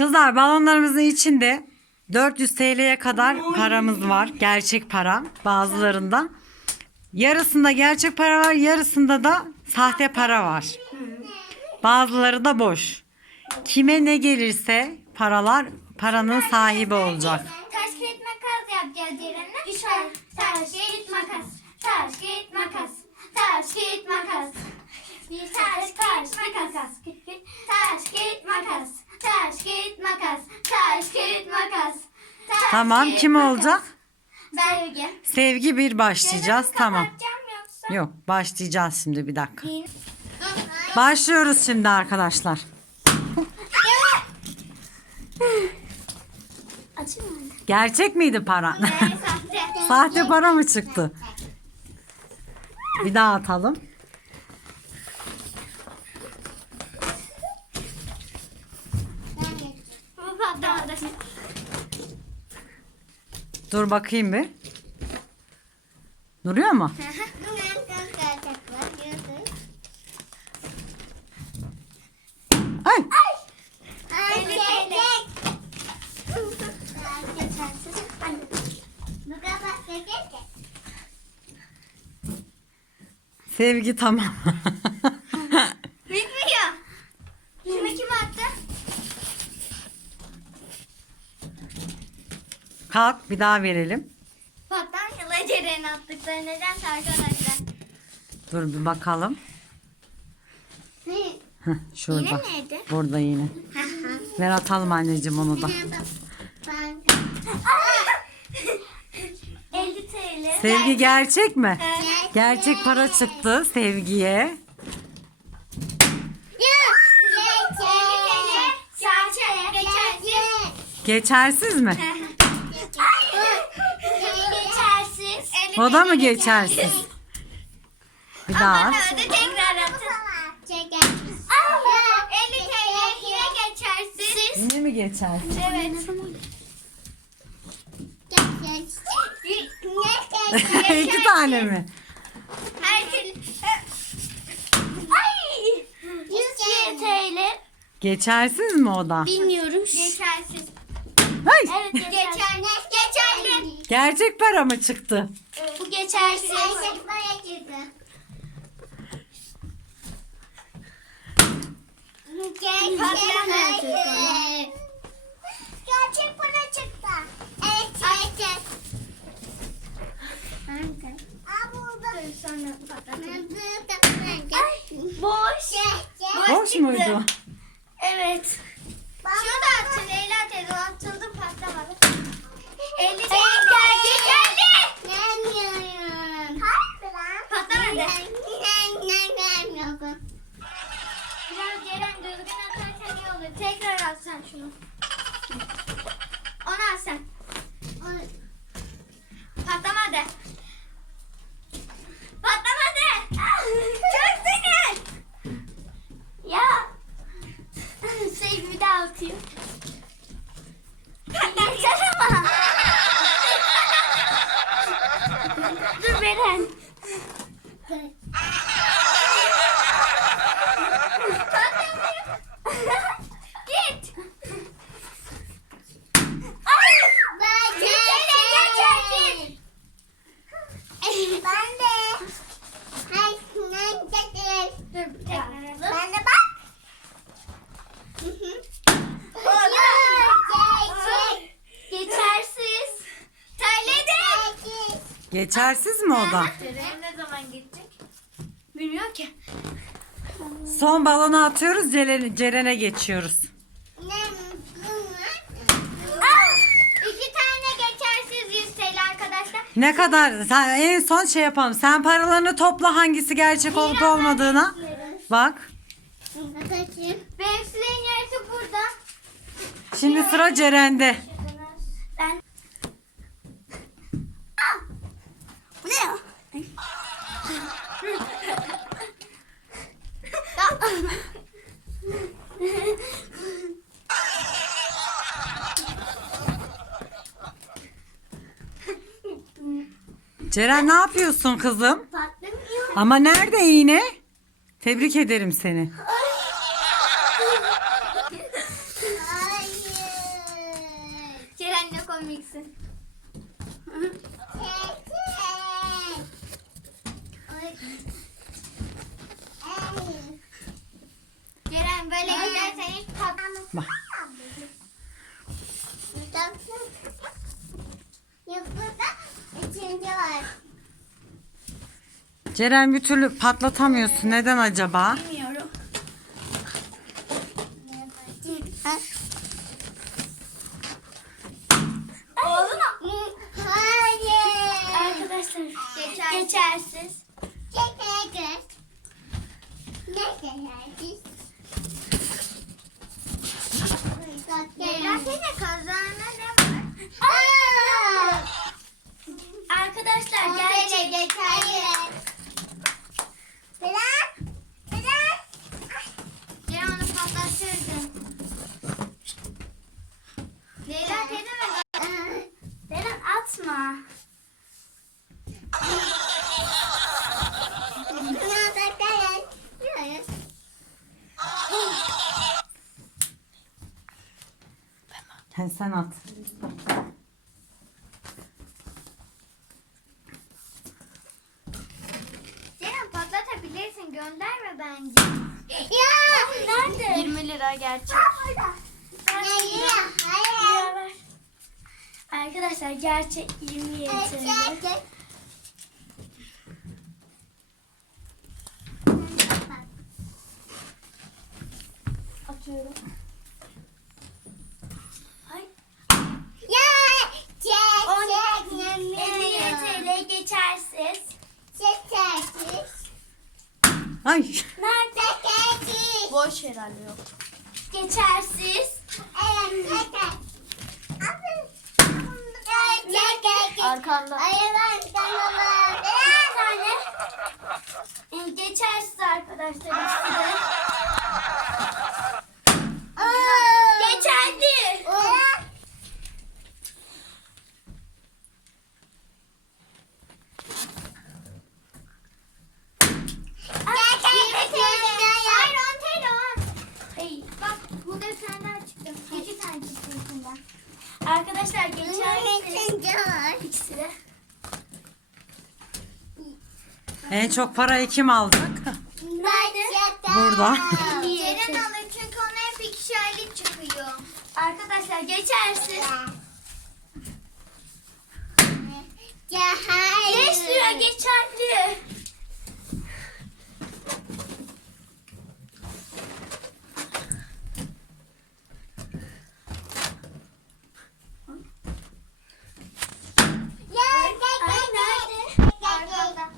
Kızlar balonlarımızın içinde 400 TL'ye kadar paramız var. Gerçek para bazılarında. Yarısında gerçek para var, yarısında da sahte para var. Bazıları da boş. Kime ne gelirse paralar paranın sahibi olacak. Taş kağıt makas yapacağız. Üç tane. Taş kağıt makas. Taş kağıt makas. Taş kağıt makas. Bir taş taş makas. Taş kağıt makas. Taş kağıt makas. Taş kağıt makas. Taş, Tamam kağıt, kim makas. olacak? Sevgi. Sevgi bir başlayacağız. Tamam. Kapatacağım yoksa. Yok başlayacağız şimdi bir dakika. Başlıyoruz şimdi arkadaşlar. Açayım mı? Gerçek miydi para? Sahte para mı çıktı? Bir daha atalım. Patlamadı. Dur bakayım bir. Duruyor mu? Ay. Sevgi tamam. Kalk bir daha verelim. Pattan yıla Ceren attıkları nedense arkadaşlar. Dur bir bakalım. Heh, şurada. Yine nerede? Burada yine. Ver atalım anneciğim onu da. 50 TL. Sevgi gerçek mi? Evet. Gerçek para çıktı Sevgi'ye. 50 TL. Gerçek. Geçersiz. Geçersiz mi? Geçersiz. 50 O da mı geçersiz? Bir daha. Ama at. öde tekrar atın. 50 TL yine geçersiz. Yine mi geçersiz? Evet. İki tane mi? Ay! 100 TL. Geçersiz mi o da? Bilmiyorum. Geçersiz. Ay, Evet geçerli. Geçerli. gerçek para mı çıktı? Bu geçersiz. Gerçek para çıktı. Evet, gerçek. Aa, burada. Sonra patlatalım. Boş. Boş çıktı. muydu? Evet. Şunu da atın Leyla teyze. o Atıldı patlamadı. 50 TL geldi geldi. Patlamadı. Biraz Ceren düzgün atarsan iyi olur. Tekrar atsan şunu. Onu at sen. Patlamadı. Patlamadı. Çok sinir. Ya. Sevgi bir daha atayım. Patlatacak ama. Dur Beren. Git. Ay! Bir kere geçersin. Ben de. Dur tekrar alalım. Ben de bak. Geçersiz. Terledim. Geçersiz mi o da? Gidecek? Bilmiyorum ki. Son balonu atıyoruz Ceren'e Ceren'e geçiyoruz. Aa, İki tane geçersiz 100 TL arkadaşlar. Ne kadar? Sen en son şey yapalım. Sen paralarını topla hangisi gerçek olup olmadığına. Bak. Benim sileğin yarısı burada. Şimdi sıra Ceren'de. Ben... Bu ne ya? Ceren ne yapıyorsun kızım? Patlamıyor. Ama nerede iğne? Tebrik ederim seni. Hayır. diyeceksin. Ceren böyle gidersen hiç. Bak. Var. Ceren bir türlü patlatamıyorsun. Neden acaba? Bilmiyorum. Oldu mu? Hayır. Arkadaşlar geçersiz. Geçersiz. Geçersiz. Leyla teyze kazağına ne var? Arkadaşlar gerçek geçerli. Biraz, biraz. Ya onu patlatırdım. Leyla teyze mi? Deren atma. Sen at. Ceren patlatabilirsin gönderme bence. Ya nerede? 20 lira gerçek. Hayır. Hayır. Arkadaşlar gerçek 20 yatırdı. Atıyorum. Ay. Ya, çek, 10 çek, 50 TL geçersiz. Çekersiz. Ay. Nerede? Çekersiz. Boş herhalde yok. Geçersiz. Arkanda. Bir tane. Ee, Geçersiz arkadaşlar de. Geçerli. Hayır, on TL on. Hayır, bak burada bir tane daha çıktı. İki tane çıktı içinden. Arkadaşlar geçersiz. İkisi de. En çok parayı kim alacak? Burada. Ceren alır çünkü ona hep ikişerli çıkıyor. Arkadaşlar geçersiz. 5 lira geçerli. Ay nerede? Arkada.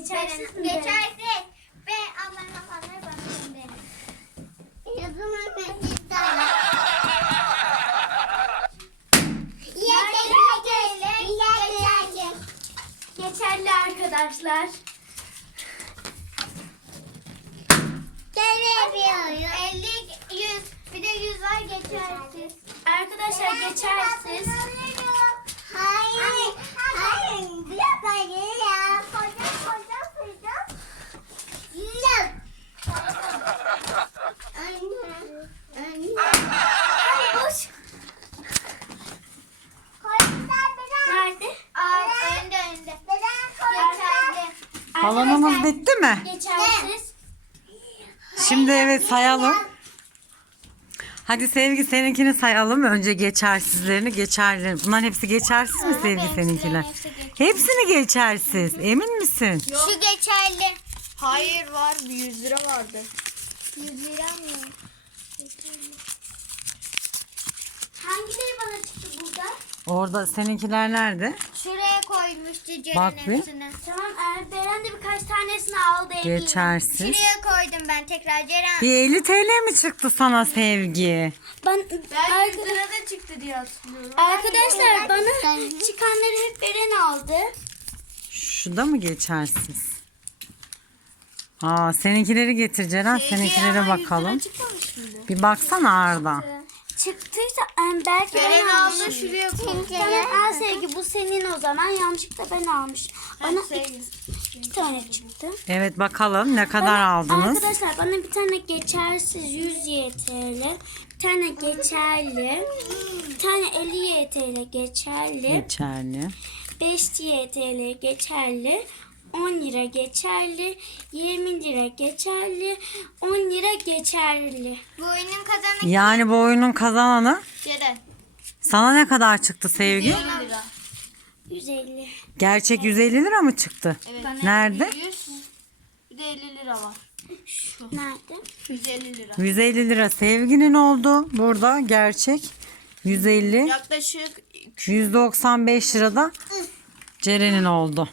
Geçersiz mi? Geçersiz. Ben aman amanlara bakıyorum benim. Yazımın mesajları. Geçerli arkadaşlar. Göremiyorum. 50, 100, bir de 100 var geçersiz. Arkadaşlar geçersiz. Hayır. Hayır. Bırak hayır ya. Koca koca koca. Yok. Anne. Anne. Hadi boş. Koyunlar biraz. Nerede? Aa, önde önde. Biraz koyunlar. Arkadaşlar, bitti mi? Geçersiz. Şimdi evet sayalım. Hadi Sevgi seninkini sayalım. Önce geçersizlerini geçerli. Bunların hepsi geçersiz mi Sevgi seninkiler? Hepsi mi geçersiz? Emin misin? Şu geçerli. Hayır var. Bir 100 lira vardı. 100 lira mı? Hangileri bana çıktı burada? Orada seninkiler nerede? Şuraya koymuştu Ceren Bak bir. hepsini. Tamam Erderen de birkaç tanesini aldı eminim. Geçersiz. Şuraya koydum ben tekrar Ceren. Bir 50 TL mi çıktı sana Sevgi? Ben, Ben 100 lira da çıktı diye hatırlıyorum. Arkadaşlar bana çıkanları hep Beren aldı. Şu da mı geçersiz? Aa seninkileri getir Ceren. Seninkilere bakalım. Çıkmamış mıydı? Bir baksana Arda. Çıktıysa ben Beren aldı almışım. şuraya koy. Tamam al sevgi bu senin o zaman yanlışlıkla ben almış. Bana iki, iki tane çıktı. Evet bakalım ne kadar Bana- aldınız? Arkadaşlar bana bir tane geçersiz 100 YTL, Bir tane geçerli. Bir tane 50 YTL geçerli. Geçerli. 5 YTL geçerli. 10 lira geçerli. 20 lira geçerli. 10 lira geçerli. Bu oyunun kazanı Yani bu oyunun kazananı Ceren. sana ne kadar çıktı Sevgi? 50 lira. 150. Gerçek 150 lira mı çıktı? Evet. Nerede? 100. Bir de 50 lira var. Nerede? 150 lira. 150 lira Sevgi'nin oldu. Burada gerçek 150. Yaklaşık 195 lirada Ceren'in oldu.